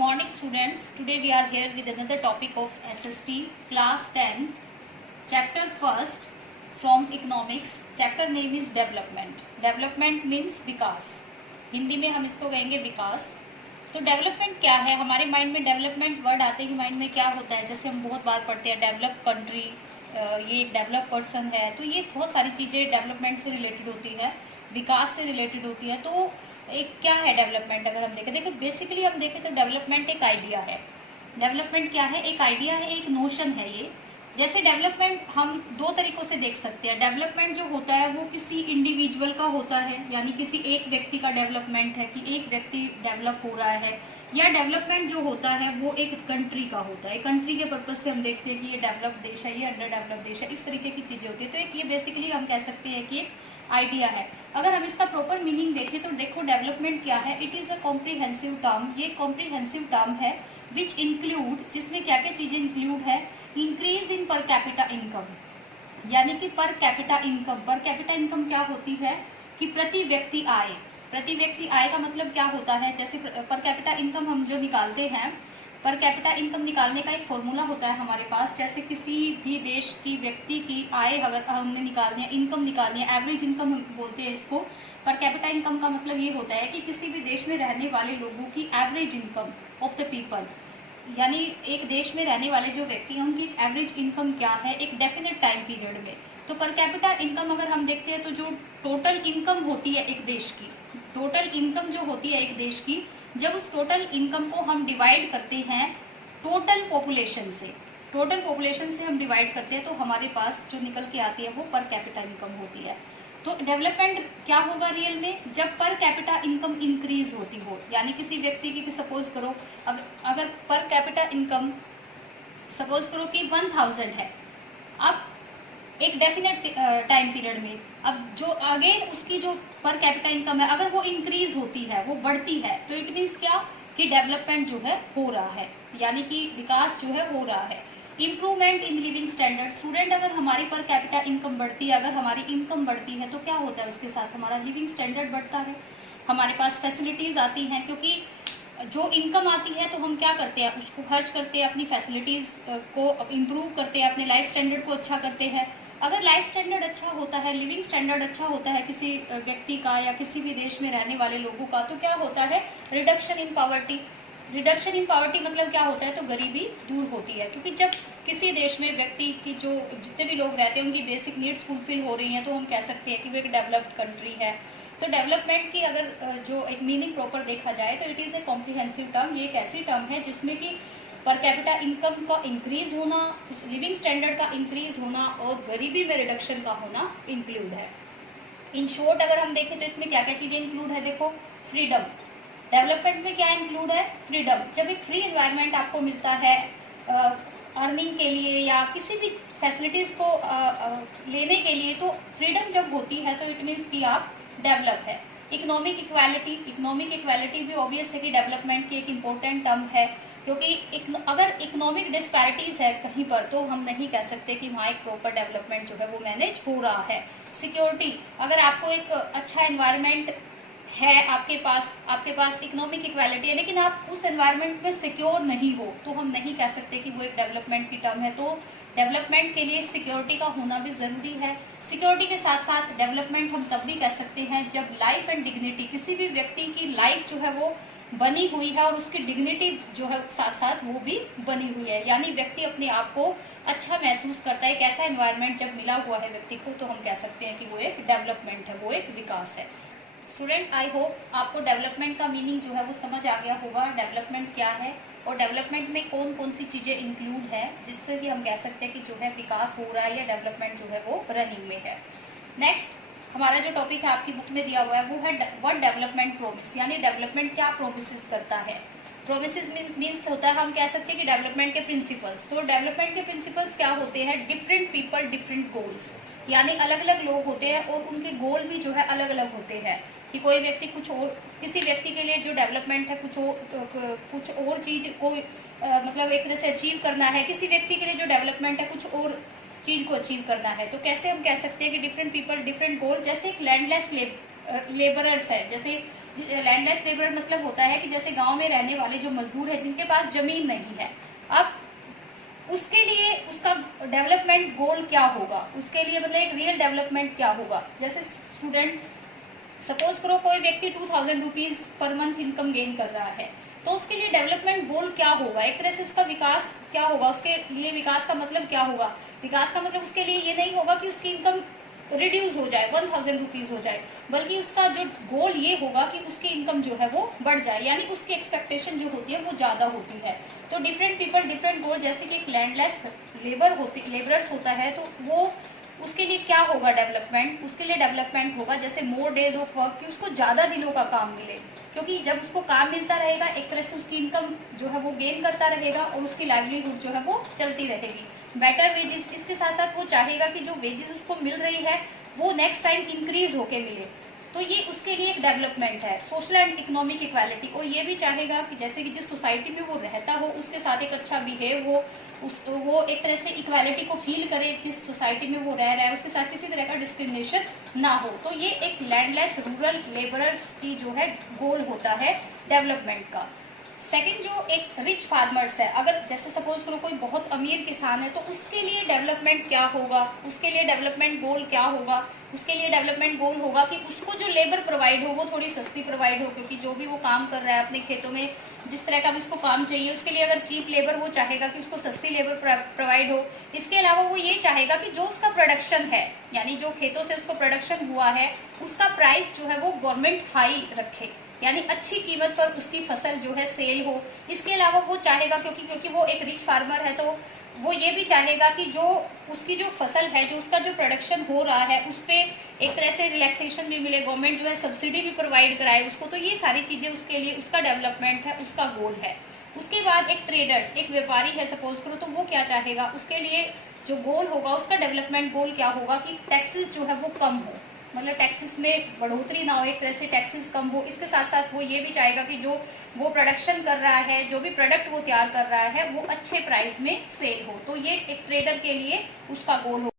morning students. Today we are here with another topic of SST class 10th chapter first from economics. Chapter name is development. Development means विकास. हिंदी में हम इसको कहेंगे विकास. तो development क्या है? हमारे माइंड में डेवलपमेंट वर्ड आते ही माइंड में क्या होता है? जैसे हम बहुत बार पढ़ते हैं डेवलप कंट्री, ये एक डेवलप पर्सन है. तो ये बहुत सारी चीजें डेवलपमेंट से रिलेटेड होती है, विकास से रिलेटेड होती है. तो एक क्या है डेवलपमेंट? अगर हम देखें, देखो बेसिकली हम देखें तो डेवलपमेंट एक आइडिया है. डेवलपमेंट क्या है? एक आइडिया है, एक नोशन है ये. जैसे डेवलपमेंट हम दो तरीकों से देख सकते हैं. डेवलपमेंट जो होता है वो किसी इंडिविजुअल का होता है, यानी किसी एक व्यक्ति का डेवलपमेंट है कि एक व्यक्ति डेवलप हो रहा है. या डेवलपमेंट जो होता है वो एक कंट्री का होता है. कंट्री के पर्पज से हम देखते हैं कि ये डेवलप देश है, ये अंडर डेवलप देश है, इस तरीके की चीजें होती है. तो एक ये बेसिकली हम कह सकते हैं कि आइडिया है. अगर हम इसका प्रॉपर मीनिंग देखें तो देखो डेवलपमेंट क्या है. It is a comprehensive term. ये कॉम्प्रिहेंसिव टर्म है विच इंक्लूड, जिसमें क्या क्या चीजें इंक्लूड है. Increase in per capita income, यानी कि per capita income. Per capita income क्या होती है कि प्रति व्यक्ति आय. प्रति व्यक्ति आय का मतलब क्या होता है? जैसे पर कैपिटा इनकम हम जो निकालते हैं, पर कैपिटा इनकम निकालने का एक फॉर्मूला होता है हमारे पास. जैसे किसी भी देश की व्यक्ति की आय अगर हमने निकालनी है, इनकम निकालनी है, एवरेज इनकम हम बोलते हैं इसको. पर कैपिटा इनकम का मतलब ये होता है कि किसी भी देश में रहने वाले लोगों की average income of the people, यानी एक देश में रहने वाले जो व्यक्ति हैं उनकी एवरेज इनकम क्या है एक डेफिनेट टाइम पीरियड में. तो पर कैपिटा इनकम अगर हम देखते हैं तो जो टोटल इनकम होती है एक देश की, टोटल इनकम जो होती है एक देश की, जब उस टोटल इनकम को हम डिवाइड करते हैं टोटल पॉपुलेशन से, टोटल पॉपुलेशन से हम डिवाइड करते हैं तो हमारे पास जो निकल के आती है वो पर कैपिटा इनकम होती है. तो डेवलपमेंट क्या होगा रियल में? जब पर कैपिटा इनकम इंक्रीज होती हो, यानी किसी व्यक्ति की सपोज करो अगर पर कैपिटा इनकम सपोज करो कि 1000 है, अब एक डेफिनेट टाइम पीरियड में, अब जो अगेन उसकी जो पर कैपिटा इनकम है अगर वो इंक्रीज होती है, वो बढ़ती है, तो इट मीन्स क्या कि डेवलपमेंट जो है हो रहा है, यानी कि विकास जो है हो रहा है. Improvement in living standard. Student अगर हमारी पर कैपिटा इनकम बढ़ती है, अगर हमारी इनकम बढ़ती है तो क्या होता है? उसके साथ हमारा लिविंग स्टैंडर्ड बढ़ता है, हमारे पास फैसिलिटीज आती हैं. क्योंकि जो इनकम आती है तो हम क्या करते हैं, उसको खर्च करते हैं, अपनी फैसिलिटीज को इम्प्रूव करते हैं, अपने लाइफ स्टैंडर्ड को अच्छा करते हैं. अगर लाइफ स्टैंडर्ड अच्छा होता है, लिविंग स्टैंडर्ड अच्छा होता है किसी व्यक्ति का या किसी भी देश में रहने वाले लोगों का, तो क्या होता है? Reduction in poverty. Reduction in poverty मतलब क्या होता है? तो गरीबी दूर होती है. क्योंकि जब किसी देश में व्यक्ति की जो जितने भी लोग रहते हैं उनकी बेसिक नीड्स फुलफिल हो रही हैं तो हम कह सकते हैं कि वो एक डेवलप्ड कंट्री है. तो डेवलपमेंट की अगर जो एक मीनिंग प्रॉपर देखा जाए तो it is a comprehensive term. ये एक ऐसी टर्म है जिसमें कि पर कैपिटा इनकम का इंक्रीज होना, लिविंग स्टैंडर्ड का इंक्रीज होना और गरीबी में रिडक्शन का होना इंक्लूड है. इन शॉर्ट अगर हम देखें तो इसमें क्या क्या चीज़ें इंक्लूड है? देखो, फ्रीडम. डेवलपमेंट में क्या इंक्लूड है? फ्रीडम. जब एक फ्री एनवायरनमेंट आपको मिलता है अर्निंग के लिए या किसी भी फैसिलिटीज़ को लेने के लिए, तो फ्रीडम जब होती है तो इट मीन्स कि आप डेवलप है. Economic equality. इकोनॉमिक इक्वालिटी भी ऑब्वियस है कि डेवलपमेंट की एक इम्पोर्टेंट टर्म है. क्योंकि अगर इकोनॉमिक डिस्पैरिटीज़ है कहीं पर तो हम नहीं कह सकते कि वहाँ एक प्रॉपर डेवलपमेंट जो है वो मैनेज हो रहा है. सिक्योरिटी. अगर आपको एक अच्छा एनवायरनमेंट है, आपके पास इकोनॉमिक इक्वालिटी है, लेकिन आप उस एनवायरनमेंट में सिक्योर नहीं हो, तो हम नहीं कह सकते कि वो एक डेवलपमेंट की टर्म है. तो डेवलपमेंट के लिए सिक्योरिटी का होना भी ज़रूरी है. सिक्योरिटी के साथ साथ डेवलपमेंट हम तब भी कह सकते हैं जब लाइफ एंड डिग्निटी, किसी भी व्यक्ति की लाइफ जो है वो बनी हुई है और उसकी डिग्निटी जो है साथ साथ वो भी बनी हुई है, यानी व्यक्ति अपने आप को अच्छा महसूस करता है. एक ऐसा एनवायरनमेंट जब मिला हुआ है व्यक्ति को तो हम कह सकते हैं कि वो एक डेवलपमेंट है, वो एक विकास है. स्टूडेंट, आई होप आपको डेवलपमेंट का मीनिंग जो है वो समझ आ गया होगा. डेवलपमेंट क्या है और डेवलपमेंट में कौन कौन सी चीज़ें इंक्लूड है जिससे कि हम कह सकते हैं कि जो है विकास हो रहा है या डेवलपमेंट जो है वो रनिंग में है. नेक्स्ट हमारा जो टॉपिक है आपकी बुक में दिया हुआ है वो है व्हाट डेवलपमेंट प्रोमिस, यानी डेवलपमेंट क्या प्रोमिसेस करता है. प्रोमिसेस मीन्स होता है, हम कह सकते हैं कि डेवलपमेंट के प्रिंसिपल्स. तो डेवलपमेंट के प्रिंसिपल्स क्या होते हैं? डिफरेंट पीपल डिफरेंट गोल्स, यानी अलग अलग लोग होते हैं और उनके गोल भी जो है अलग अलग होते हैं. कि कोई व्यक्ति कुछ और, किसी व्यक्ति के लिए जो डेवलपमेंट है कुछ और चीज़ को मतलब एक तरह से अचीव करना है, किसी व्यक्ति के लिए जो डेवलपमेंट है कुछ और चीज़ को अचीव करना है. तो कैसे हम कह सकते हैं कि डिफरेंट पीपल डिफरेंट गोल. जैसे एक लैंडलेस लेबरर्स है, जैसे लैंडलेस लेबर मतलब होता है कि जैसे गांव में रहने वाले जो मजदूर है जिनके पास जमीन नहीं है, अब उसके लिए उसका डेवलपमेंट गोल क्या होगा, उसके लिए मतलब एक रियल डेवलपमेंट क्या होगा। जैसे स्टूडेंट सपोज करो कोई व्यक्ति 2000 rupees per month income gain कर रहा है, तो उसके लिए डेवलपमेंट गोल क्या होगा, एक तरह से उसका विकास क्या होगा, उसके लिए विकास का मतलब क्या होगा। विकास का मतलब उसके लिए ये नहीं होगा कि उसकी इनकम रिड्यूस हो जाए, 1000 रुपीज हो जाए, बल्कि उसका जो गोल ये होगा कि उसकी इनकम जो है वो बढ़ जाए, यानी उसकी एक्सपेक्टेशन जो होती है वो ज़्यादा होती है। तो डिफरेंट पीपल डिफरेंट गोल, जैसे कि एक लैंडलेस लेबरर्स होता है, तो वो उसके लिए क्या होगा डेवलपमेंट, उसके लिए डेवलपमेंट होगा जैसे मोर डेज ऑफ वर्क, कि उसको ज़्यादा दिनों का काम मिले, क्योंकि जब उसको काम मिलता रहेगा एक तरह से उसकी इनकम जो है वो गेन करता रहेगा और उसकी लाइवलीहुड जो है वो चलती रहेगी। बेटर वेजेस, इसके साथ साथ वो चाहेगा कि जो वेजेस उसको मिल रही है वो नेक्स्ट टाइम इंक्रीज होके मिले, तो ये उसके लिए एक डेवलपमेंट है। सोशल एंड इकोनॉमिक इक्वालिटी, और ये भी चाहेगा कि जैसे कि जिस सोसाइटी में वो रहता हो उसके साथ एक अच्छा बिहेव हो, वो एक तरह से इक्वालिटी को फील करे, जिस सोसाइटी में वो रह रहा है उसके साथ किसी तरह का डिस्क्रिमिनेशन ना हो। तो ये एक लैंडलेस रूरल लेबरर्स की जो है गोल होता है डेवलपमेंट का। सेकंड जो एक रिच फार्मर्स है, अगर जैसे सपोज करो कोई बहुत अमीर किसान है, तो उसके लिए डेवलपमेंट क्या होगा, उसके लिए डेवलपमेंट गोल क्या होगा। उसके लिए डेवलपमेंट गोल होगा कि उसको जो लेबर प्रोवाइड हो वो थोड़ी सस्ती प्रोवाइड हो, क्योंकि जो भी वो काम कर रहा है अपने खेतों में, जिस तरह का भी उसको काम चाहिए, उसके लिए अगर चीप लेबर, वो चाहेगा कि उसको सस्ती लेबर प्रोवाइड हो। इसके अलावा वो ये चाहेगा कि जो उसका प्रोडक्शन है, यानी जो खेतों से उसको प्रोडक्शन हुआ है, उसका प्राइस जो है वो गवर्नमेंट हाई रखे, यानी अच्छी कीमत पर उसकी फसल जो है सेल हो। इसके अलावा वो चाहेगा, क्योंकि वो एक रिच फार्मर है, तो वो ये भी चाहेगा कि जो उसकी जो फसल है, जो उसका जो प्रोडक्शन हो रहा है, उस पर एक तरह से रिलैक्सेशन भी मिले, गवर्नमेंट जो है सब्सिडी भी प्रोवाइड कराए उसको। तो ये सारी चीज़ें उसके लिए उसका डेवलपमेंट है, उसका गोल है। उसके बाद एक ट्रेडर्स, एक व्यापारी है सपोज करो, तो वो क्या चाहेगा, उसके लिए जो गोल होगा, उसका डेवलपमेंट गोल क्या होगा कि टैक्सेस जो है वो कम हो, मतलब टैक्सेस में बढ़ोतरी ना हो, एक तरह से टैक्सेस कम हो। इसके साथ साथ वो ये भी चाहेगा कि जो वो प्रोडक्शन कर रहा है, जो भी प्रोडक्ट वो तैयार कर रहा है, वो अच्छे प्राइस में सेल हो। तो ये एक ट्रेडर के लिए उसका गोल हो।